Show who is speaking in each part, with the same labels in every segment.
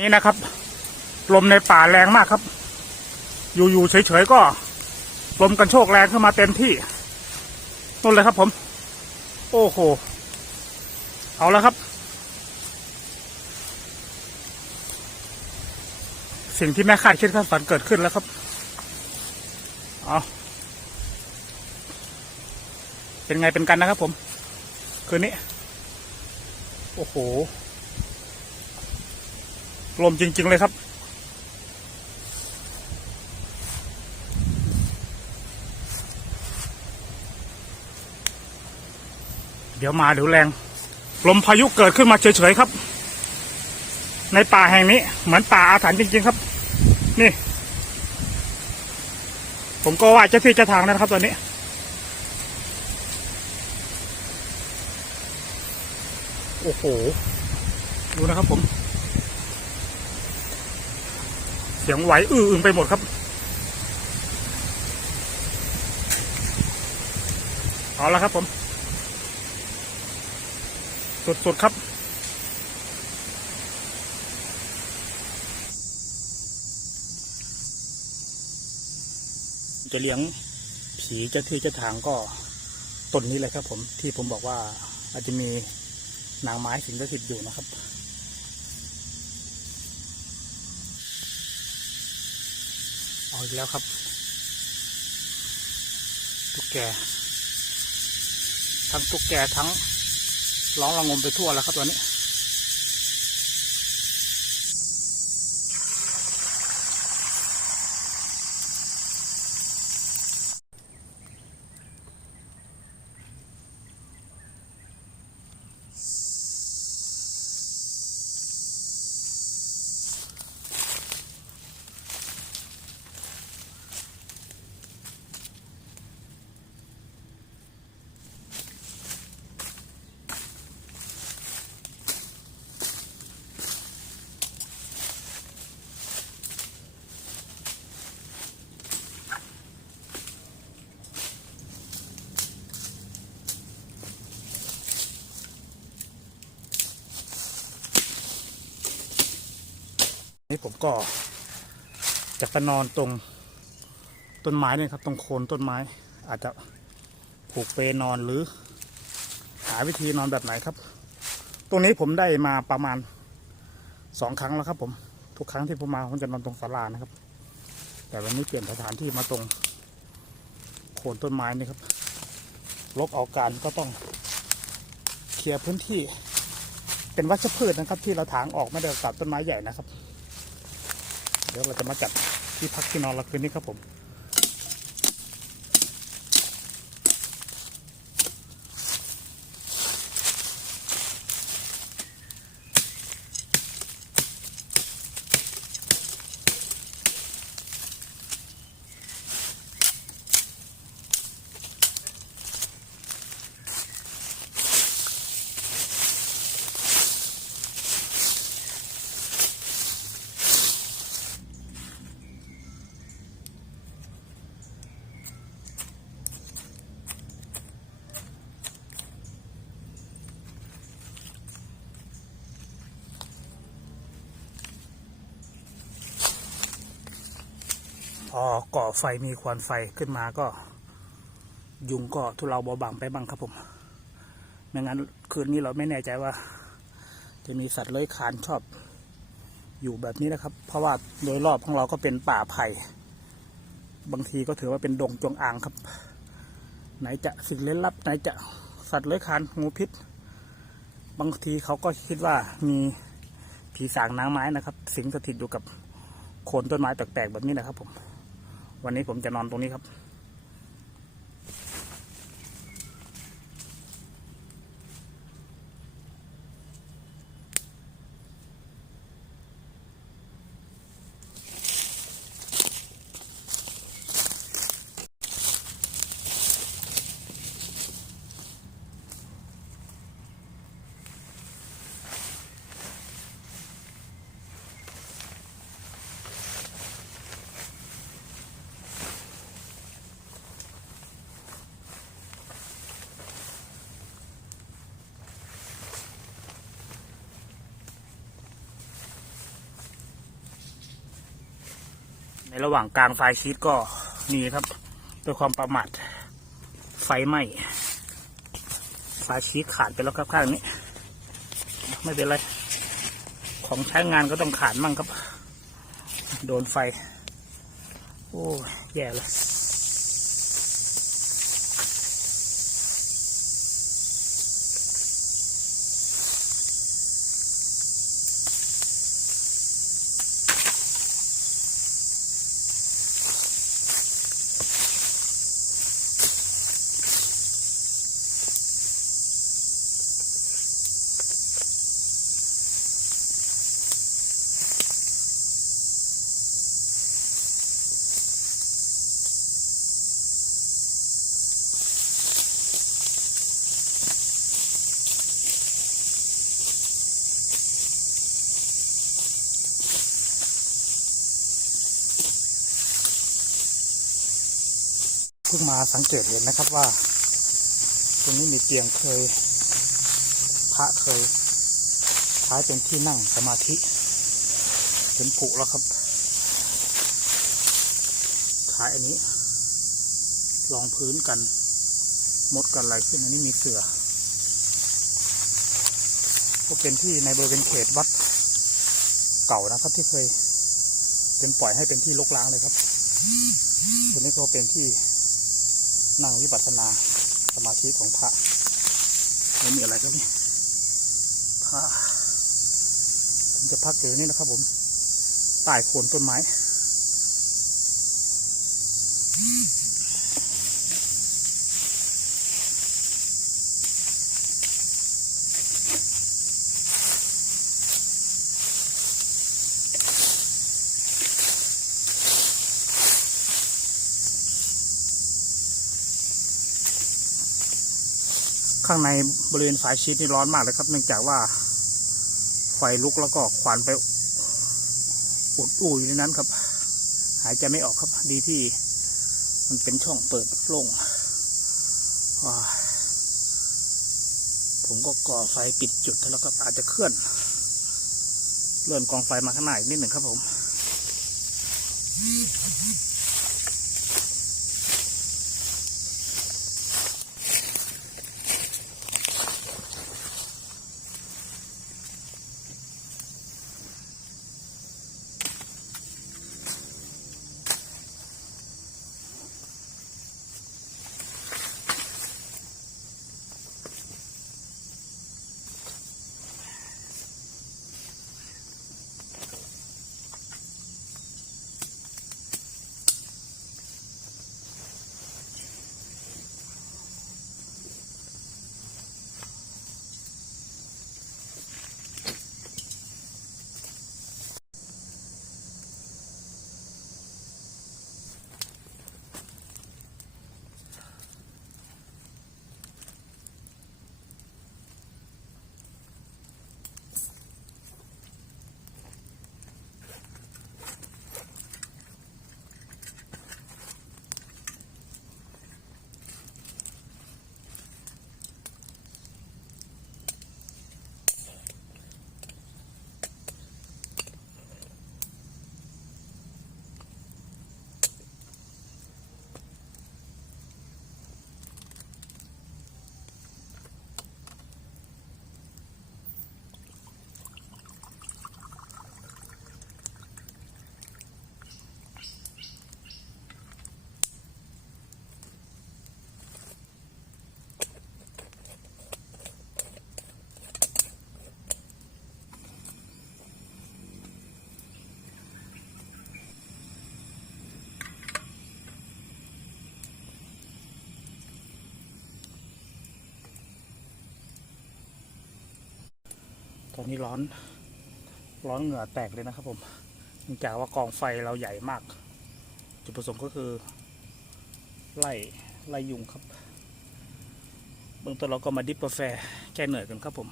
Speaker 1: นี้นะครับ ลมในป่าแรงมากครับ อยู่ๆเฉยๆก็ ลมกันโชกแรงขึ้นมาเต็มที่นู่นเลยครับผม โอ้โห เอาแล้วครับ สิ่งที่แม่คาดคิดคาดฝันเกิดขึ้นแล้วครับ เอาเป็นไงเป็นกันนะครับผม คืนนี้ โอ้โห ลมจริง ๆ เลยครับ เดี๋ยวมาเดี๋ยวแรง ลมพายุเกิดขึ้นมาเฉยๆครับ ในป่าแห่งนี้ เหมือนป่าอาถรรพ์จริง ๆ ครับ นี่ ผมก็ว่าจะที่จะทางนะครับตอนนี้โอ้โห ดูนะครับผม เสียงไหวอื้ออึงไปหมดครับเอาละครับผม สุดๆครับ จะเลี้ยงผีจ้าที่จ้าทางก็ต้นนี้เลยครับผมที่ผมบอกว่าอาจจะมีนางไม้สิงสถิตอยู่นะครับ อาอีกแล้วครับตุ๊กแกทั้งตุ๊กแกทั้งร้องระงมไปทั่วแล้วครับตัวนี้ ผมก็จะไปนอนตรงต้นไม้เนี่ยครับ ตรงโคนต้นไม้ อาจจะผูกเปลนอนหรือ หาวิธีนอนแบบไหนครับ ตรงนี้ผมได้มาประมาณสองครั้งแล้วครับ ผมทุกครั้งที่ผมมาผมจะนอนตรงศาลานะครับ แต่วันนี้เปลี่ยนสถานที่มาตรงโคนต้นไม้นี่ครับลบเอาการก็ต้องเคลียร์พื้นที่เป็นวัชพืชนะครับ ที่เราถางออกไม่ได้ตัดต้นไม้ใหญ่นะครับ ดี๋ยวเราจะมาจัดที่พักที่นอนเราคืนนี้ครับผม อก่อไฟมีควันไฟขึ้นมาก็ ยุงก็ทุเลาเบาบางไปบ้างครับผมไม่งั้นคืนนี้เราไม่แน่ใจว่า จะมีสัตว์เลื้อยคลานชอบ อยู่แบบนี้นะครับ เพราะว่าโดยรอบของเราก็เป็นป่าไผ่บางทีก็ถือว่าเป็นดงจงอางครับ ไหนจะสิ่งเล่นลับ ไหนจะสัตว์เลื้อยคลานงูพิษ บางทีเขาก็คิดว่ามีผีสางนางไม้นะครับ สิงสถิตอยู่กับโคนต้นไม้แปลกๆแบบนี้นะครับผม วันนี้ผมจะนอนตรงนี้ครับ ระหว่างกลางไฟชีตก็นี่ครับด้วยความประมาทไฟไหม้ไฟชีตขาดไปแล้วครับข้างนี้ ไม่เป็นไร ของใช้งานก็ต้องขาดมั่งครับ โดนไฟ โอ้ยแย่เลย สังเกตเห็นนะครับว่า ตรงนี้มีเตียงเคย พระเคยใช้เป็นที่นั่งสมาธิเป็นผุแล้วครับขายอันนี้รองพื้นกันมดกันอะไรขึ้นอันนี้มีเสือก็เป็นที่ในบริเวณเขตวัดเก่านะครับ ที่เคยเป็นปล่อยให้เป็นที่ลกล้างเลยครับตัวนี้ก็เป็นที่ นั่งวิปัสสนาสมาธิของพระไม่มีอะไรครับนี่พระผมจะพักอยู่นี่นะครับผมใต้โคนต้นไม้างในบริเวณฝายชีตนี่ร้อนมากเลยครับ เนื่องจากว่าไฟลุกแล้วก็ควันไปอุดอู้อยู่ในนั้นครับ หายใจไม่ออกครับ ดีที่ มันเป็นช่องเปิดโล่งผมก็ก่อไฟปิดจุดแล้วก็อาจจะเคลื่อน เลื่อนกองไฟมาข้างหน้าอีกนิดหนึ่งครับผม ตอนนี้ร้อน ร้อนเหงื่อแตกเลยนะครับผมเนื่องจากว่ากองไฟเราใหญ่มาก จุดประสงค์ก็คือ ไล่ไล่ยุงครับ เบื้องต้นเราก็มาดิบกาแฟแก้เหนื่อยกันครับผม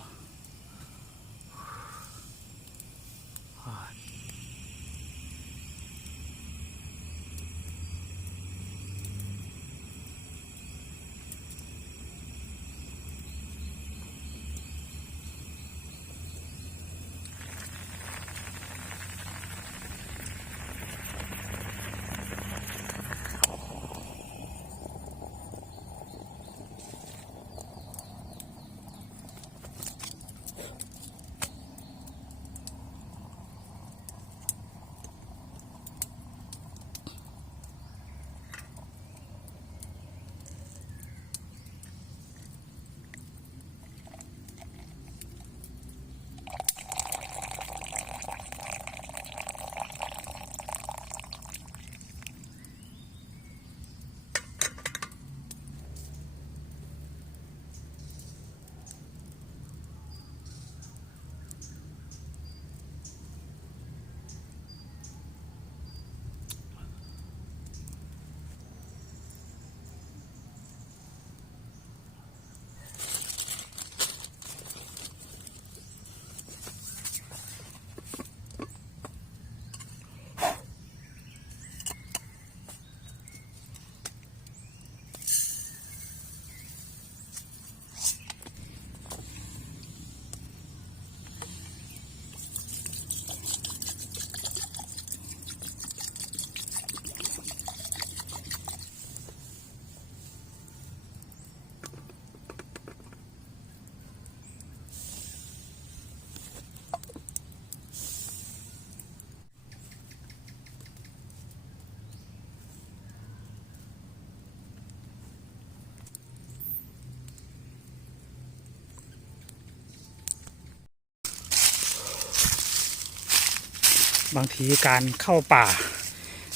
Speaker 1: บางทีการเข้าป่า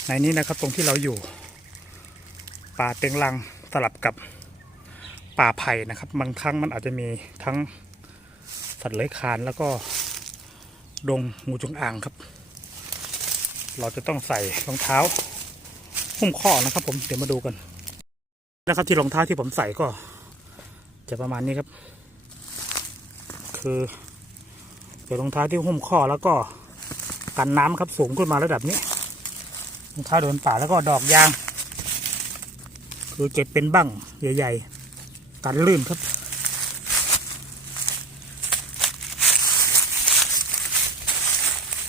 Speaker 1: ในนี้นะครับตรงที่เราอยู่ ป่าเต็งลังสลับกับป่าไผ่นะครับบางครั้งมันอาจจะมีทั้งสัตว์เลื้อยคลานแล้วก็ดงงูจงอางครับ เราจะต้องใส่รองเท้าหุ้มข้อนะครับ ผมเดี๋ยวมาดูกันนะครับที่รองเท้าที่ผมใส่ก็ จะประมาณนี้ครับ คือเป็นรองเท้าที่หุ้มข้อแล้วก็ กันน้ำครับสูงขึ้นมาระดับนี้รองเท้าเดินป่าแล้วก็ดอกยาง คือเก็บเป็นบั้งใหญ่ๆกันลื่นครับ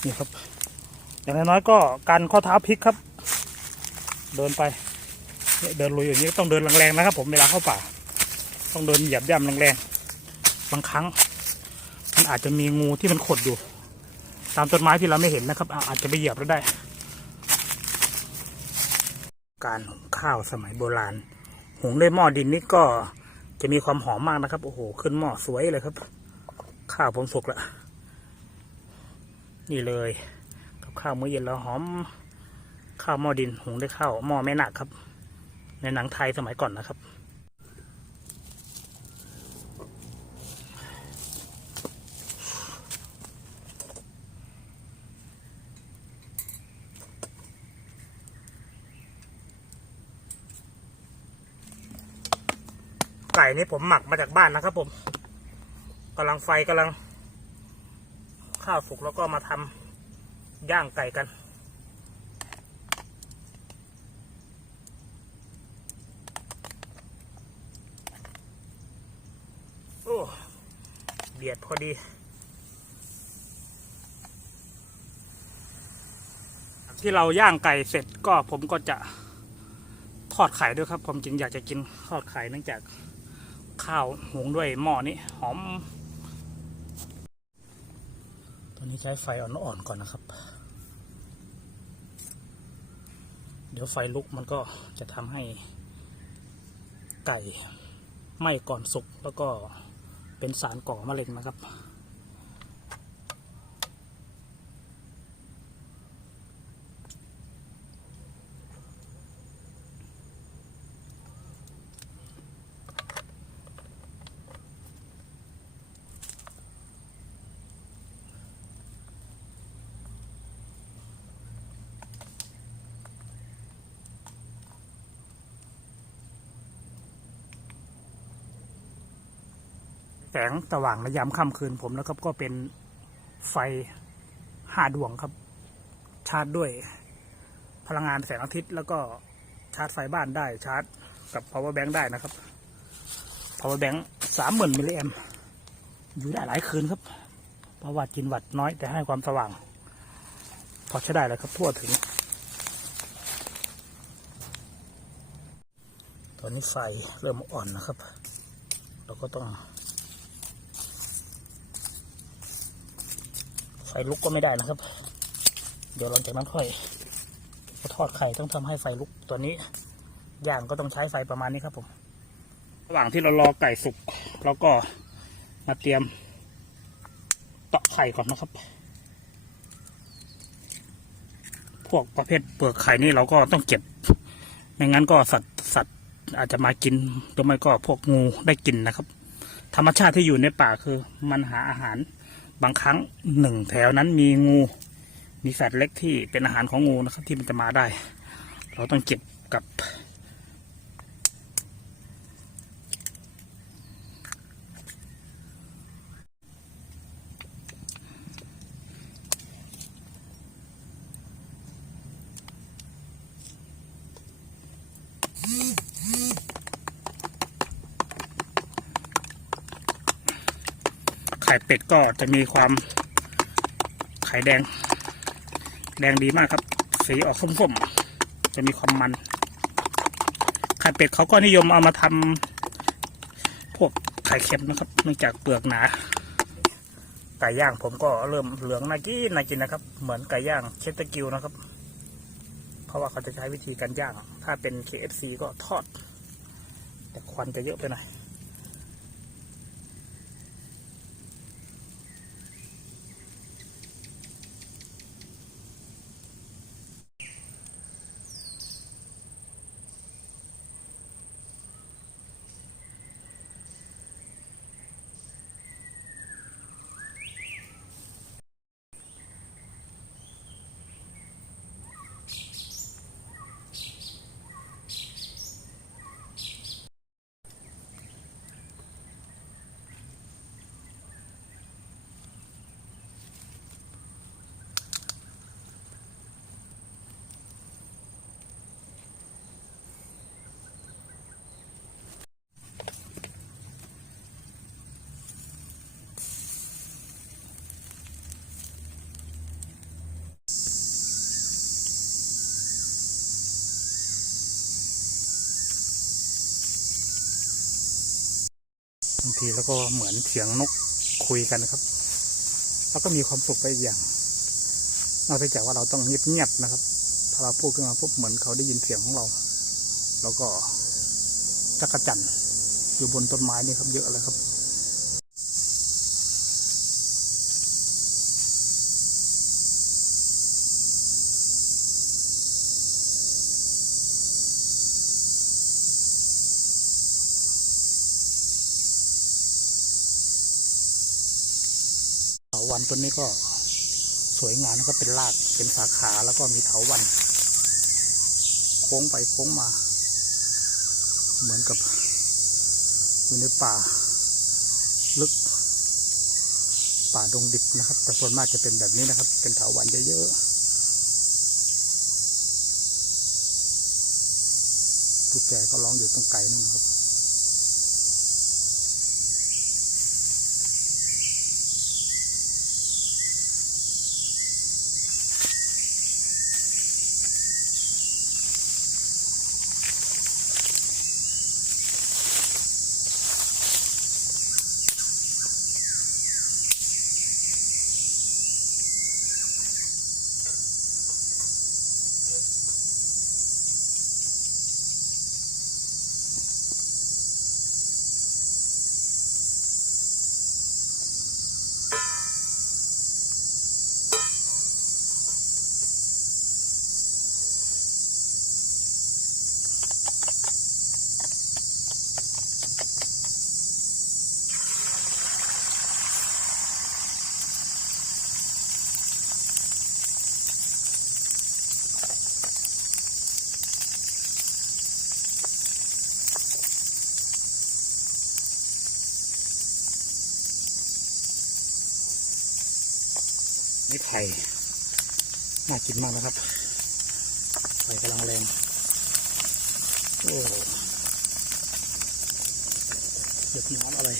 Speaker 1: นี่ครับ อย่างน้อยๆก็กันข้อเท้าพลิกครับ เดินไปเนี่ยเดินลุยอย่างนี้ต้องเดินแรงๆนะครับ ผมเวลาเข้าป่า ต้องเดินเหยียบย่ำแรงๆบางครั้ง มันอาจจะมีงูที่มันขดอยู่ ตามต้นไม้ที่เราไม่เห็นนะครับ อาจจะไปเหยียบแล้วได้ การหุงข้าวสมัยโบราณ หุงด้วยหม้อดินนี่ก็จะมีความหอมมากนะครับ โอ้โห ขึ้นหม้อสวยเลยครับ ข้าวผมสุกแล้ว นี่เลย กับข้าวมื้อเย็นแล้วหอม ข้าวหม้อดิน หุงด้วยข้าวหม้อไม่หนักครับ ในหนังไทยสมัยก่อนนะครับ นี่ผมหมักมาจากบ้านนะครับ ผมกำลังไฟกำลัง ข้าวสุกแล้วก็มาทำย่างไก่กัน โอ้เบียดพอดีที่เราย่างไก่เสร็จก็ผมก็จะทอดไข่ด้วยครับ ผมจึงอยากจะกินทอดไข่เนื่องจาก ข้าวหุงด้วยหม้อนี้หอม ตัวนี้ใช้ไฟอ่อนๆก่อนนะครับ เดี๋ยวไฟลุกมันก็จะทำให้ไก่ไหม้ก่อนสุกแล้วก็เป็นสารก่อมะเร็งนะครับ งสว่างในยามค่ำคืนผมนะครับ ก็เป็นไฟห้าดวงครับ ชาร์จด้วยพลังงานแสงอาทิตย์ แล้วก็ชาร์จไฟบ้านได้ชาร์จกับ power bank ได้นะครับ power bank สามหมื่นมิลลิแอมอยู่ได้หลายคืนครับเพราะว่ากินวัตต์น้อยแต่ให้ความสว่าง พอใช้ได้เลยครับทั่วถึง ตอนนี้ไฟเริ่มอ่อนนะครับ เราก็ต้อง ไฟลุกก็ไม่ได้นะครับ เดี๋ยวหลังจากนั้นค่อยทอดไข่ต้องทำให้ไฟลุกตัวนี้ย่างก็ต้องใช้ไฟประมาณนี้ครับผม ระหว่างที่เรารอไก่สุกเราก็มาเตรียมตาะไข่ก่อนนะครับ พวกประเภทเปลือกไข่นี่เราก็ต้องเก็บ ไม่งั้นก็สัตว์สัตว์อาจจะมากินหรือไม่ก็พวกงูได้กินนะครับ ธรรมชาติที่อยู่ในป่าคือมันหาอาหาร บางครั้งหนึ่งแถวนั้นมีงู มีสัตว์เล็กที่เป็นอาหารของงูนะครับที่มันจะมาได้ เราต้องเก็บกับ จะมีความไข่แดง แดงดีมากครับ สีออกส้มๆ จะมีความมัน ไข่เป็ดเขาก็นิยมเอามาทำพวกไข่เค็มนะครับ เนื่องจากเปลือกหนา ไก่ย่างผมก็เริ่มเหลืองน่ากินน่ากินนะครับ เหมือนไก่ย่างเชสเตอร์กิวนะครับ เพราะว่าเขาจะใช้วิธีการย่าง ถ้าเป็น KFC ก็ทอด แต่ควันจะเยอะไปหน่อย ทีแล้วก็เหมือนเสียงนกคุยกันนะครับแล้วก็มีความสุขไปอย่างนอกจากว่าเราต้องเงียบๆนะครับ ถ้าเราพูดขึ้นมาปุ๊บเหมือนเขาได้ยินเสียงของเรา แล้วก็จักรจันอยู่บนต้นไม้นี่ครับเยอะเลยครับ วันต้นนี้ก็สวยงามนะครับเป็นรากเป็นสาขาแล้วก็มีเถาวันโค้งไปโค้งมา เหมือนกับอยู่ในป่า ลึก ป่าดงดิบนะครับ แต่ส่วนมากจะเป็นแบบนี้นะครับ เป็นเถาวันเยอะๆทุกแกก็ร้องอยู่ตรงไกลนั่นนะครับ ไข่น่ากินมากนะครับไข่กำลังแรงโอ้เดือดน้ำอะไร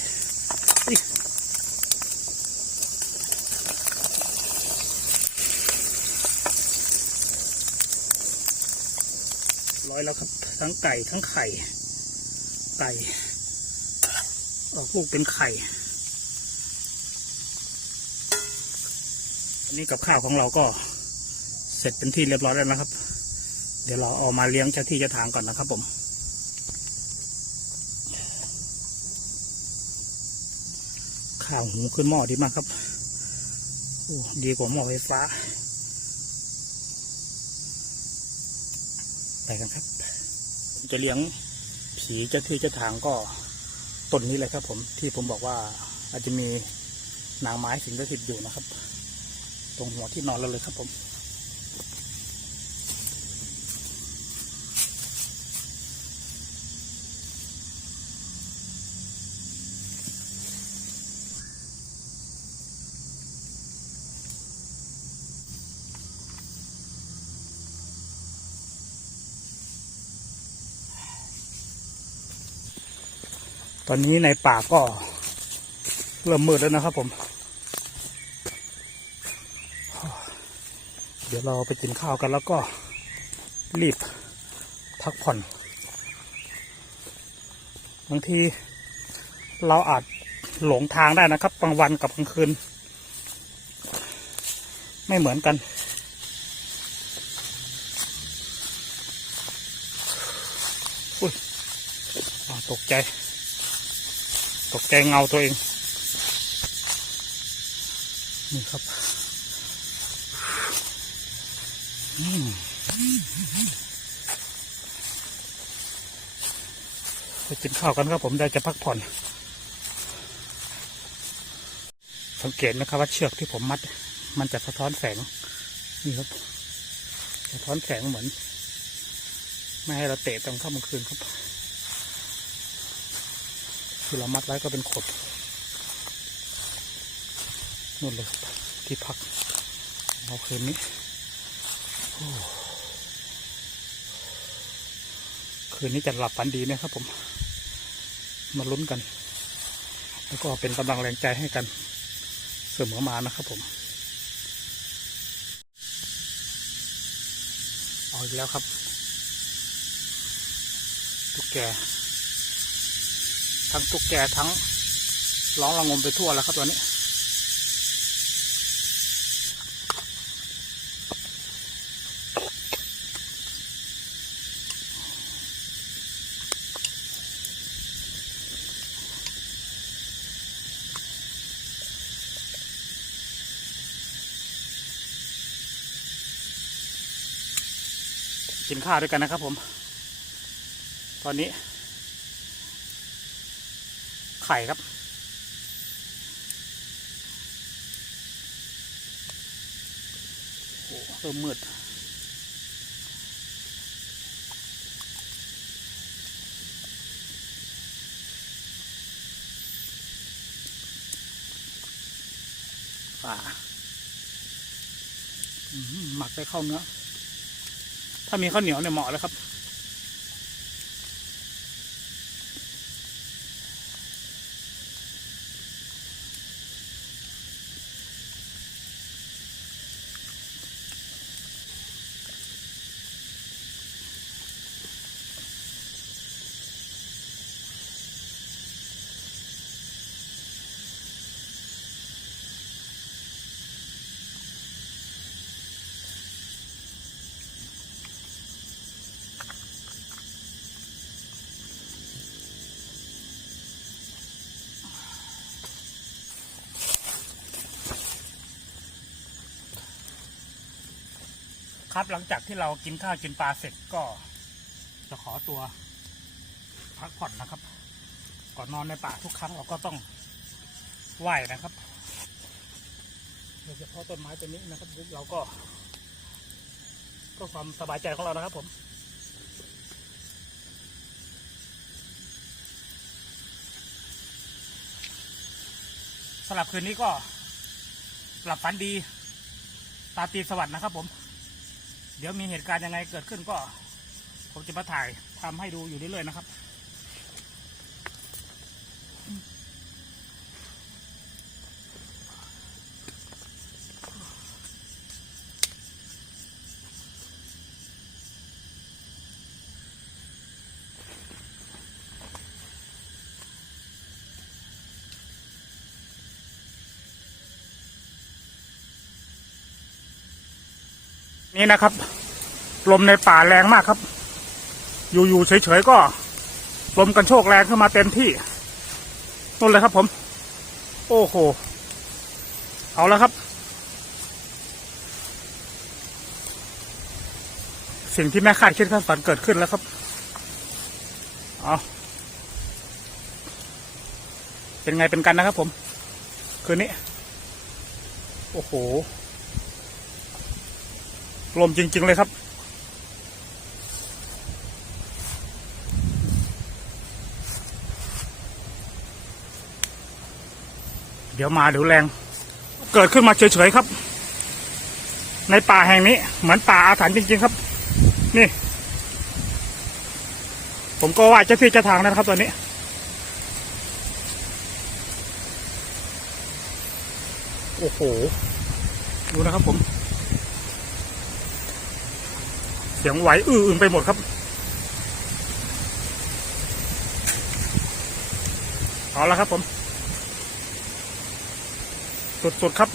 Speaker 1: ร้อยแล้วครับ ทั้งไก่ทั้งไข่ ไก่ออกลูกเป็นไข่ อันนี้กับข้าวของเราก็เสร็จเป็นที่เรียบร้อยแล้วนะครับ เดี๋ยวเราเอามาเลี้ยงเจ้าที่เจ้าทางก่อนนะครับผมข้าวหูขึ้นหม้อดีมากครับโอ้ดีกว่าหม้อไฟฟ้า ไปกันครับ จะเลี้ยงผีเจ้าที่เจ้าทางก็ต้นนี้เลยครับผมที่ผมบอกว่าอาจจะมีนางไม้สิงสถิตอยู่นะครับ ตรงหัวที่นอนเราเลยครับผมตอนนี้ในป่าก็เริ่มมืดแล้วนะครับผม เดี๋ยวเราไปกินข้าวกันแล้วก็รีบพักผ่อน บางทีเราอาจหลงทางได้นะครับกลางวันกับกลางคืน ไม่เหมือนกัน อุ้ยตกใจ ตกใจเงาตัวเอง นี่ครับ อืม ไปกินข้าวกันครับผมได้จะพักผ่อน สังเกตนะครับว่าเชือกที่ผมมัด มันจะสะท้อนแสง นี่ครับ สะท้อนแสงเหมือน ไม่ให้เราเตะตอนค่ำกลางคืนครับ คือเรามัดไว้ก็เป็นขดนู่นเลยครับที่พักเราคืนนี้ คืนนี้จะหลับฝันดีนะครับผม มาลุ้นกัน แล้วก็เป็นกำลังแรงใจให้กัน เสมอมานะครับผม เอาอีกแล้วครับตุ๊กแก ทั้งตุ๊กแกทั้งร้องระงมไปทั่วแล้วครับตัวนี้ ข้าด้วยกันนะครับผม ตอนนี้ ไข่ครับ โอ้เริ่มมืดป่าอื้อหือหมักไปเข้าเนื้อ ถ้ามีข้าวเหนียวเนี่ยเหมาะแล้วครับ ครับหลังจากที่เรากินข้าวกินปลาเสร็จก็จะขอตัวพักผ่อนนะครับ ก่อนนอนในป่าทุกครั้งเราก็ต้องไหว้นะครับโดยเฉพาะต้นไม้ต้นนี้นะครับเราก็ ก็ความสบายใจของเรานะครับผมสำหรับคืนนี้ก็หลับฝันดี ตาตีสวัสดนะครับผม เดี๋ยวมีเหตุการณ์ยังไงเกิดขึ้นก็ ผมจะมาถ่ายทำให้ดูอยู่เรื่อยๆนะครับ นี่นะครับ ลมในป่าแรงมากครับ อยู่ๆเฉยๆก็ ลมกันโชกแรงขึ้นมาเต็มที่นู่นเลยครับผม โอ้โห เอาแล้วครับ สิ่งที่แม่คาดคิดคาดฝันเกิดขึ้นแล้วครับ เอาเป็นไงเป็นกันนะครับผม คืนนี้ โอ้โห ลมจริง ๆ เลยครับ เดี๋ยวมาเดี๋ยวแรง เกิดขึ้นมาเฉย ๆ ครับ ในป่าแห่งนี้ เหมือนป่าอาถรรพ์จริง ๆ ครับ นี่ ผมก็ว่าจะที่จะทางแล้นะครับตอนนี้โอ้โห ดูนะครับผม เสียงไหวอื้ออึงไปหมดครับ เอาละครับผม สุดๆครับ